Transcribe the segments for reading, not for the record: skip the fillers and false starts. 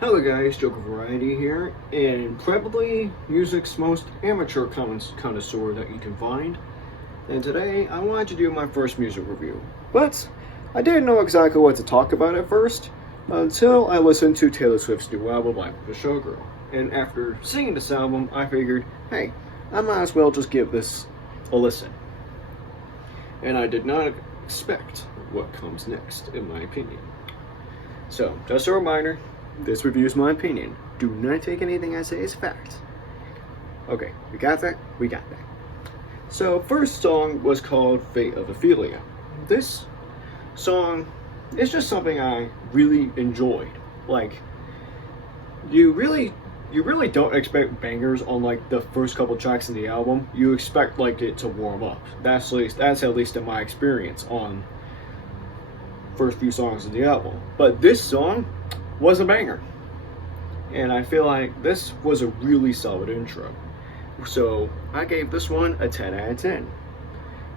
Hello guys, Joker Variety here, and probably music's most amateur connoisseur that you can find. And today I wanted to do my first music review. But I didn't know exactly what to talk about at first until I listened to Taylor Swift's new album, The Showgirl. And after singing this album, I figured, hey, I might as well just give this a listen. And I did not expect what comes next, in my opinion. So, just a reminder, this review is my opinion. Do not take anything I say as fact. Okay, we got that? We got that. So, first song was called Fate of Ophelia. This song is just something I really enjoyed. Like, you really don't expect bangers on like the first couple tracks in the album. You expect like it to warm up. That's at least in my experience on first few songs of the album. But this song was a banger, and I feel like this was a really solid intro, so I gave this one a 10 out of 10.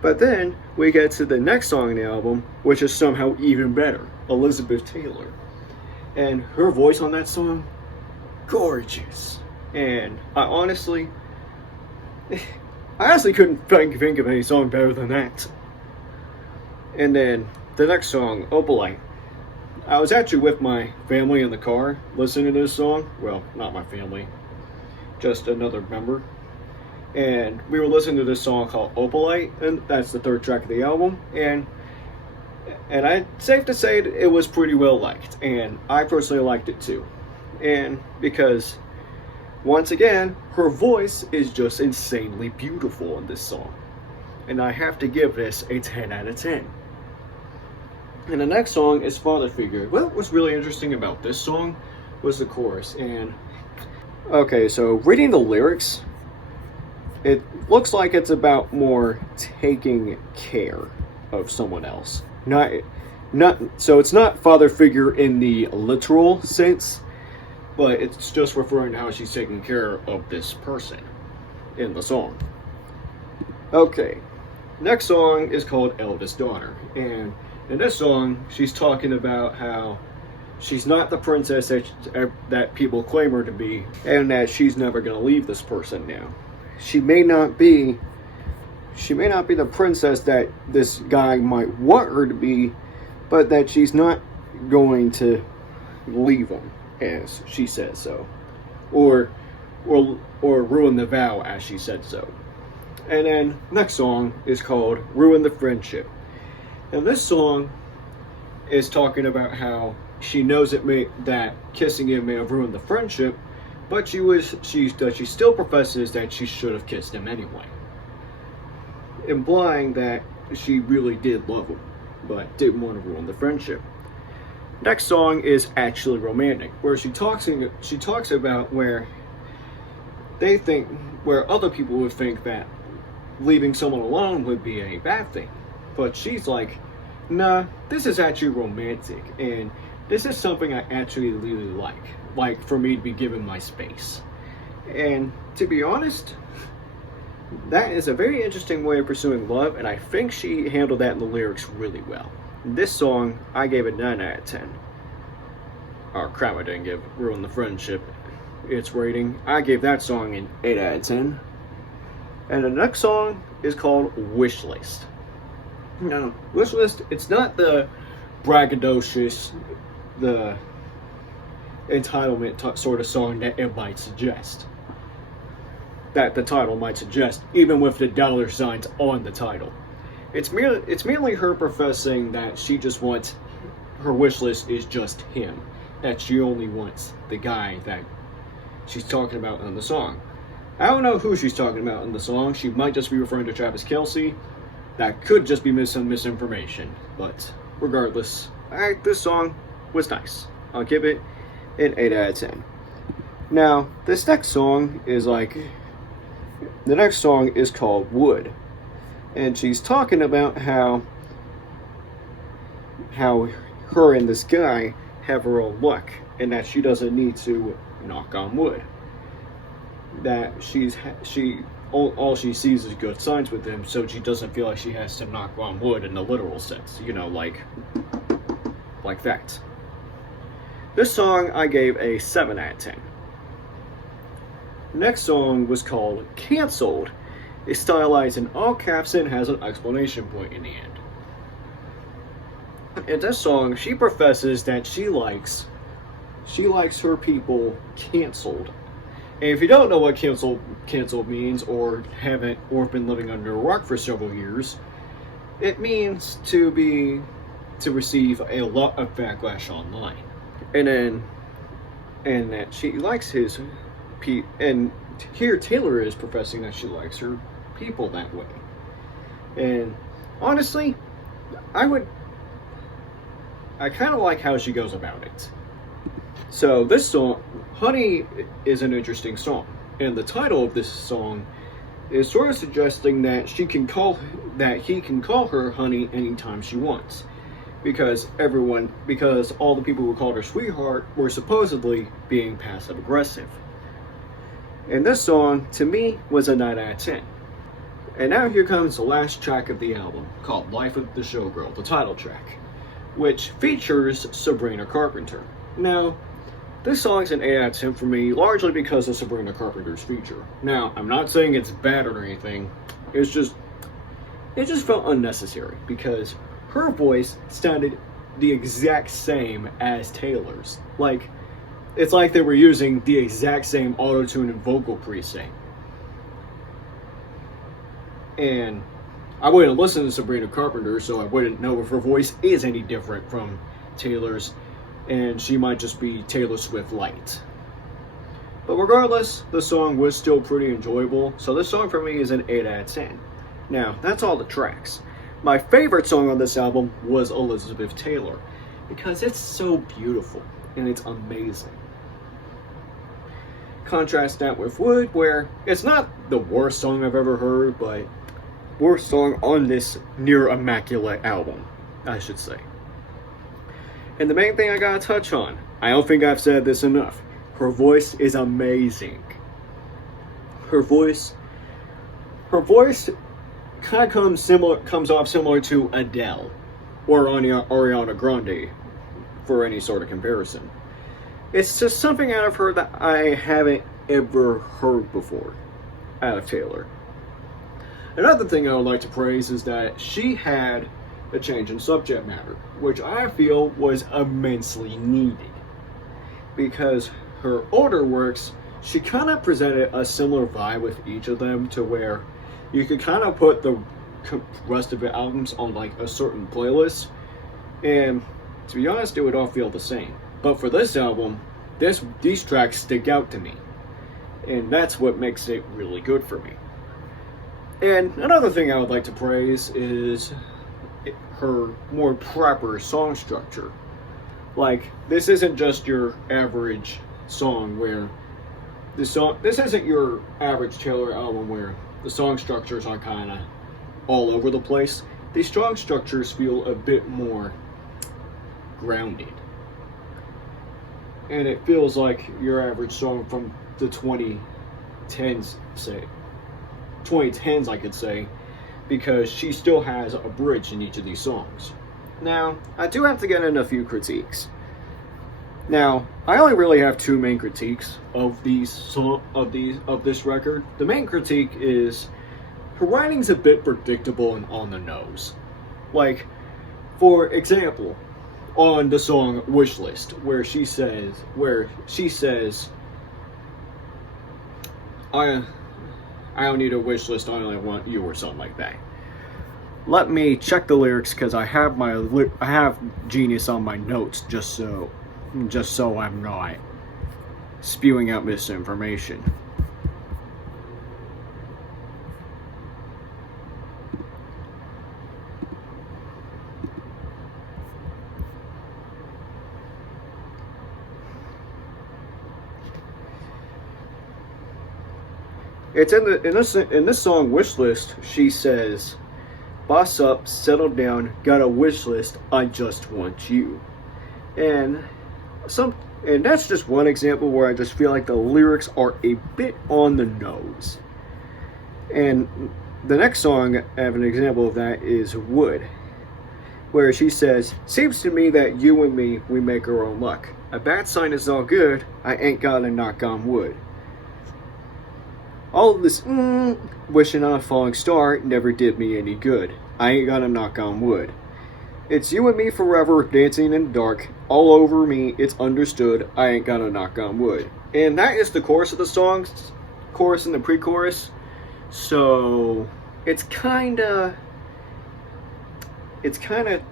But then we get to the next song in the album, which is somehow even better, Elizabeth Taylor, and her voice on that song, gorgeous. And I honestly couldn't think of any song better than that. And then the next song, Opalite. I was actually with my family in the car listening to this song. Well, not my family, just another member. And we were listening to this song called Opalite, and that's the third track of the album. And it's safe to say it was pretty well liked, and I personally liked it too. And because, once again, her voice is just insanely beautiful in this song. And I have to give this a 10 out of 10. And the next song is Father Figure. What was really interesting about this song was the chorus. And okay, so reading the lyrics, it looks like it's about more taking care of someone else. So it's not father figure in the literal sense, but it's just referring to how she's taking care of this person in the song. Okay, next song is called Eldest Daughter, and in this song, she's talking about how she's not the princess that people claim her to be, and that she's never going to leave this person now. She may not be the princess that this guy might want her to be, but that she's not going to leave him, as she says so, or ruin the vow, as she said so. And then next song is called Ruin the Friendship. And this song is talking about how she knows that kissing him may have ruined the friendship, but she still professes that she should have kissed him anyway, implying that she really did love him, but didn't want to ruin the friendship. Next song is Actually Romantic, where she talks about where other people would think that leaving someone alone would be a bad thing. But she's like, nah, this is actually romantic, and this is something I actually really like for me to be given my space. And to be honest, that is a very interesting way of pursuing love, and I think she handled that in the lyrics really well. This song, I gave it 9 out of 10. Oh crap, I didn't give Ruin the Friendship its rating. I gave that song an 8 out of 10. And the next song is called Wish List. Now, Wish List, it's not the braggadocious, the entitlement sort of song that it might suggest. That the title might suggest, even with the dollar signs on the title. It's merely her professing that she just wants, her wish list is just him. That she only wants the guy that she's talking about in the song. I don't know who she's talking about in the song. She might just be referring to Travis Kelce. That could just be some misinformation. But regardless, this song was nice. I'll give it an 8 out of 10. Now, this next song is called Wood. And she's talking about how her and this guy have her own luck, and that she doesn't need to knock on wood. That all she sees is good signs with him, so she doesn't feel like she has to knock on wood in the literal sense, like that. This song I gave a 7 out of 10. Next song was called Cancelled. It's stylized in all caps and has an exclamation point in the end. In this song, she professes that she likes her people canceled. And if you don't know what canceled means, or haven't, or been living under a rock for several years, it means to receive a lot of backlash online. And that she likes his and here Taylor is professing that she likes her people that way. And honestly, I kind of like how she goes about it. So this song, Honey, is an interesting song, and the title of this song is sort of suggesting that he can call her honey anytime she wants, because all the people who called her sweetheart were supposedly being passive aggressive. And this song, to me, was a 9 out of 10. And now here comes the last track of the album, called Life of the Showgirl, the title track, which features Sabrina Carpenter. Now, this song's an 8 out of 10 for me, largely because of Sabrina Carpenter's feature. Now, I'm not saying it's bad or anything, it just felt unnecessary, because her voice sounded the exact same as Taylor's. It's like they were using the exact same auto-tune and vocal preset. And I wouldn't listen to Sabrina Carpenter, so I wouldn't know if her voice is any different from Taylor's, and she might just be Taylor Swift light. But regardless, the song was still pretty enjoyable, so this song for me is an 8 out of 10. Now, that's all the tracks. My favorite song on this album was Elizabeth Taylor, because it's so beautiful, and it's amazing. Contrast that with Wood, where it's not the worst song I've ever heard, but worst song on this near immaculate album, I should say. And the main thing I gotta touch on, I don't think I've said this enough, her voice is amazing. Her voice kind of comes off similar to Adele or Ariana Grande, for any sort of comparison. It's just something out of her that I haven't ever heard before out of Taylor. Another thing I would like to praise is that she had a change in subject matter, which I feel was immensely needed. Because her older works, she kind of presented a similar vibe with each of them, to where you could kind of put the rest of the albums on a certain playlist, and to be honest, it would all feel the same. But for this album, these tracks stick out to me, and that's what makes it really good for me. And another thing I would like to praise is her more proper song structure. This isn't just your average song where this isn't your average Taylor album where the song structures are kind of all over the place. These song structures feel a bit more grounded. And it feels like your average song from the 2010s, I could say, because she still has a bridge in each of these songs. Now, I do have to get in a few critiques. Now, I only really have two main critiques of this record. The main critique is her writing's a bit predictable and on the nose. For example, on the song Wishlist, where she says I don't need a wish list, I only want you, or something like that. Let me check the lyrics, because I have Genius on my notes, just so I'm not spewing out misinformation. It's in this song Wishlist, she says, "Boss up, settle down, got a wish list, I just want you." And that's just one example where I just feel like the lyrics are a bit on the nose. And the next song I have an example of that is Wood. where she says, "Seems to me that you and me, we make our own luck. A bad sign is all good, I ain't got to knock on wood. All of this wishing on a falling star never did me any good. I ain't gonna knock on wood. It's you and me forever, dancing in the dark. All over me, it's understood, I ain't gonna knock on wood." And that is the chorus of the song, chorus and the pre-chorus. So it kind of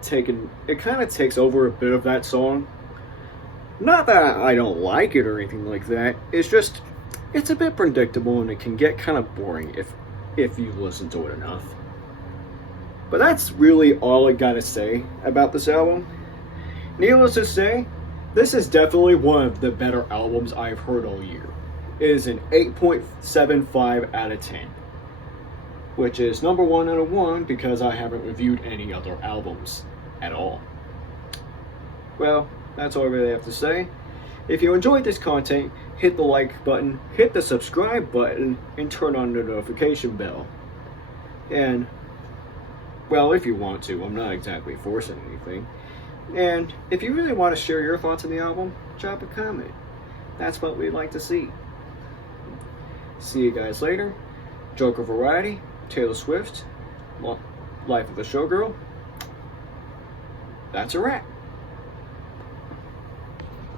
takes over a bit of that song. Not that I don't like it or anything like that. It's a bit predictable and it can get kind of boring if you listen to it enough. But that's really all I gotta say about this album. Needless to say, this is definitely one of the better albums I've heard all year. It is an 8.75 out of 10. Which is number 1 out of 1 because I haven't reviewed any other albums at all. Well, that's all I really have to say. If you enjoyed this content, hit the like button, hit the subscribe button, and turn on the notification bell. And, well, if you want to, I'm not exactly forcing anything. And if you really want to share your thoughts on the album, drop a comment. That's what we'd like to see. See you guys later. Joker Variety, Taylor Swift, Life of a Showgirl. That's a wrap.